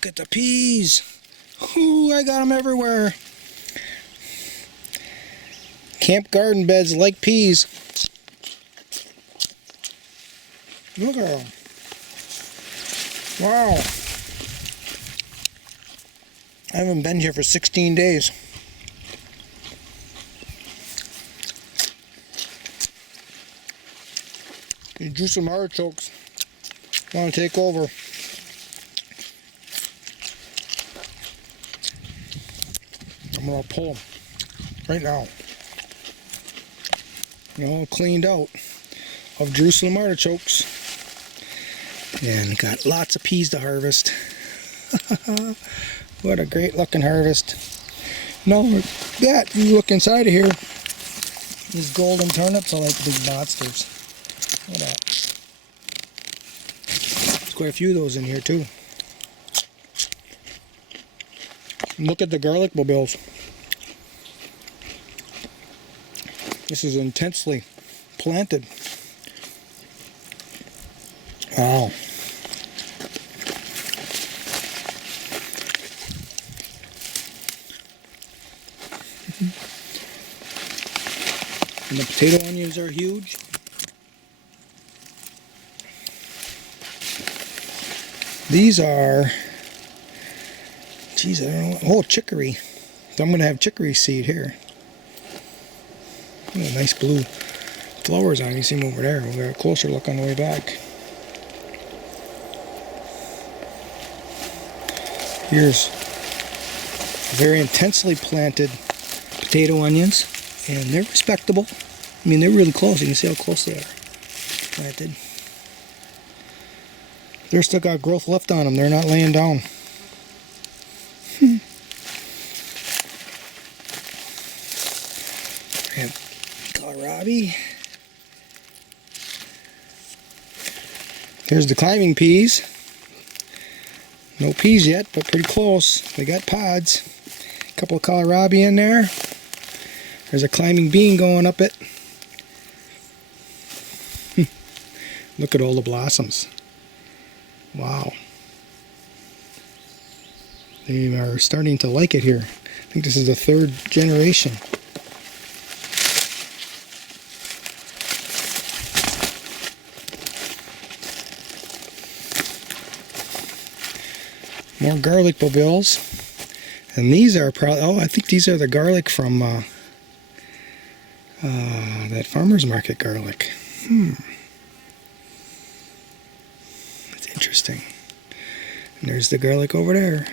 Look at the peas. Ooh, I got them everywhere. Camp garden beds like peas. Look at them. Wow. I haven't been here for 16 days. These Jerusalem artichokes want to take over. I'm going to pull them right now. All cleaned out of Jerusalem artichokes. And got lots of peas to harvest. What a great looking harvest. Now that you look inside of here, these golden turnips are like big monsters. Look at that. There's quite a few of those in here too. And look at the garlic bulbils. This is intensely planted. Wow. And the potato onions are huge. These are, geez, I don't know. Oh, chicory. So I'm going to have chicory seed here. Oh, nice blue flowers on it. You see them over there. We'll get a closer look on the way back. Here's very intensely planted potato onions, and they're respectable. I mean, they're really close. You can see how close they are planted. They're still got growth left on them. They're not laying down. And kohlrabi. Here's the climbing peas. No peas yet, but pretty close. They got pods. A couple of kohlrabi in there. There's a climbing bean going up it. Look at all the blossoms. Wow. They are starting to like it here. I think this is the third generation. More garlic bulbils. And these are probably, oh, I think these are the garlic from that farmer's market garlic. That's interesting. And there's the garlic over there.